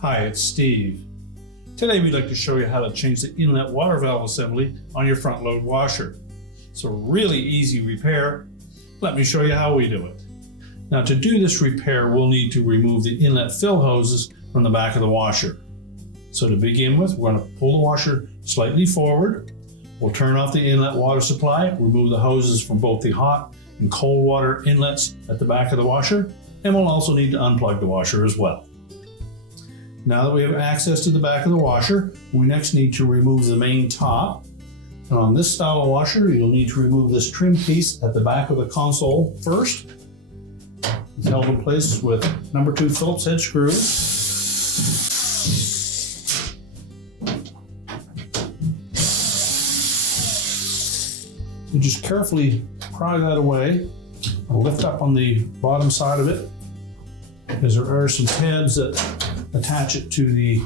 Hi, it's Steve. Today we'd like to show you how to change the inlet water valve assembly on your front load washer. It's a really easy repair. Let me show you how we do it. Now, to do this repair, we'll need to remove the inlet fill hoses from the back of the washer. So to begin with, we're going to pull the washer slightly forward. We'll turn off the inlet water supply, remove the hoses from both the hot and cold water inlets at the back of the washer, and we'll also need to unplug the washer as well. Now that we have access to the back of the washer, we next need to remove the main top. And on this style of washer, you'll need to remove this trim piece at the back of the console first. It's held in place with number 2 Phillips head screws. You just carefully pry that away and lift up on the bottom side of it, because there are some tabs that attach it to the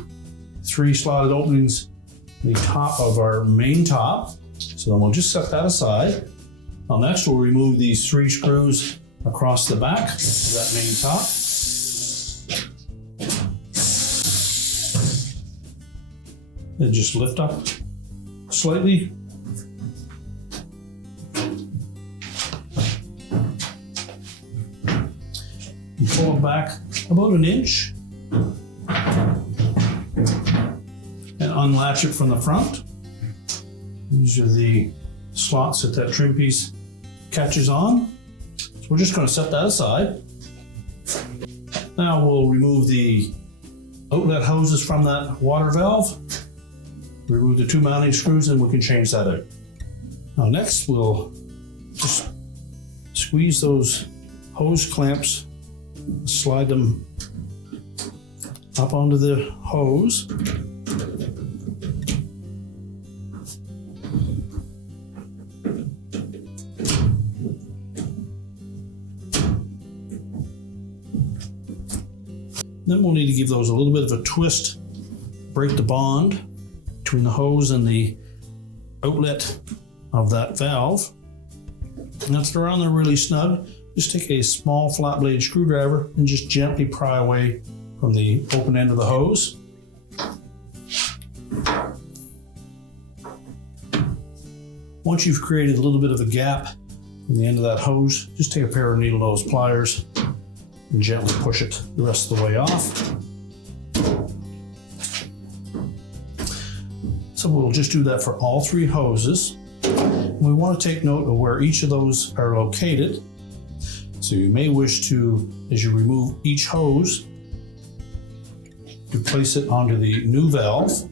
3 slotted openings in the top of our main top. So then we'll just set that aside. Now next we'll remove these 3 screws across the back of that main top. And just lift up slightly. And pull them back about an inch. And unlatch it from the front. These are the slots that trim piece catches on. So we're just going to set that aside. Now we'll remove the outlet hoses from that water valve. Remove the 2 mounting screws and we can change that out. Now next we'll just squeeze those hose clamps, slide them up onto the hose. Then we'll need to give those a little bit of a twist, break the bond between the hose and the outlet of that valve. And once they're on there really snug, just take a small flat blade screwdriver and just gently pry away from the open end of the hose. Once you've created a little bit of a gap in the end of that hose, just take a pair of needle nose pliers and gently push it the rest of the way off. So we'll just do that for all 3 hoses. And we want to take note of where each of those are located. So you may wish to, as you remove each hose, to place it onto the new valve.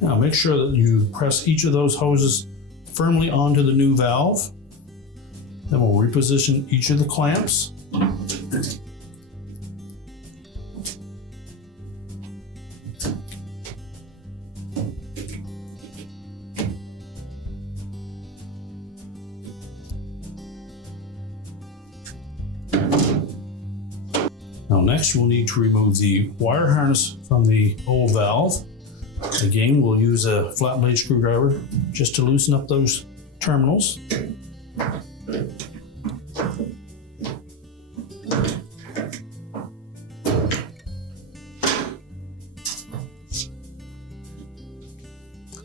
Now make sure that you press each of those hoses firmly onto the new valve. Then we'll reposition each of the clamps. Now next we'll need to remove the wire harness from the old valve. Again, we'll use a flat blade screwdriver just to loosen up those terminals.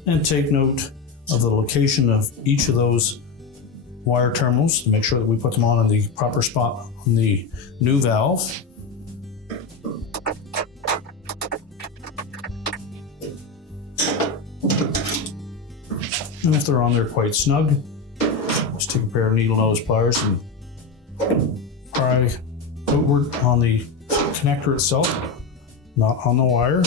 And take note of the location of each of those wire terminals to make sure that we put them on in the proper spot on the new valve. And if they're on there quite snug, just take a pair of needle nose pliers and pry outward on the connector itself, not on the wire.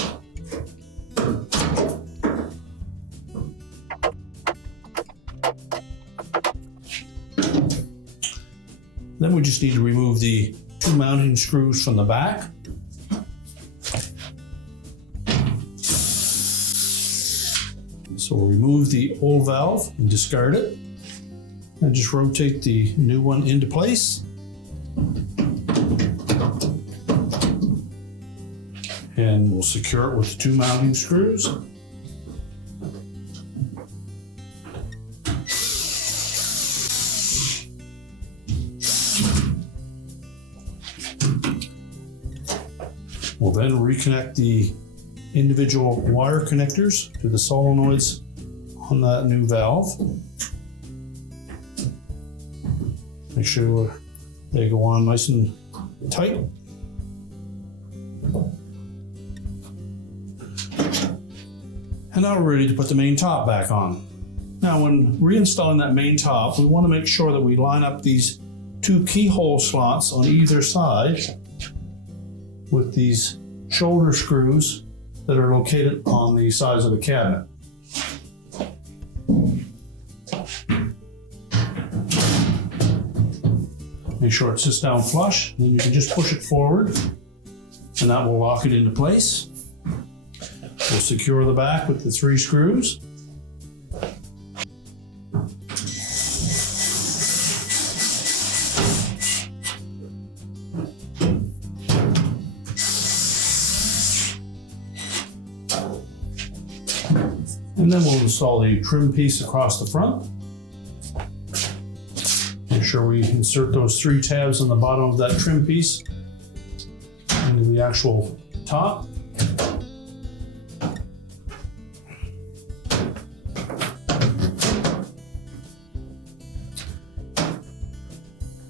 Then we just need to remove the 2 mounting screws from the back. So we'll remove the old valve and discard it. And just rotate the new one into place. And we'll secure it with 2 mounting screws. We'll then reconnect the individual wire connectors to the solenoids on that new valve. Make sure they go on nice and tight. And now we're ready to put the main top back on. Now when reinstalling that main top, we want to make sure that we line up these 2 keyhole slots on either side with these shoulder screws that are located on the sides of the cabinet. Make sure it sits down flush, then you can just push it forward and that will lock it into place. We'll secure the back with the 3 screws. And then we'll install the trim piece across the front. Make sure we insert those 3 tabs on the bottom of that trim piece into the actual top.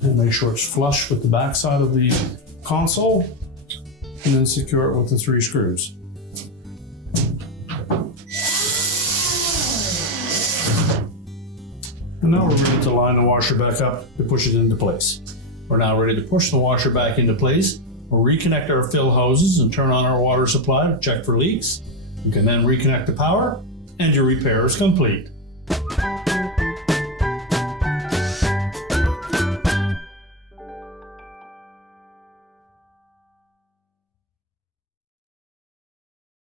And make sure it's flush with the back side of the console, and then secure it with the 3 screws. And now we're ready to line the washer back up to push it into place. We're now ready to push the washer back into place. We'll reconnect our fill hoses and turn on our water supply to check for leaks. We can then reconnect the power, and your repair is complete.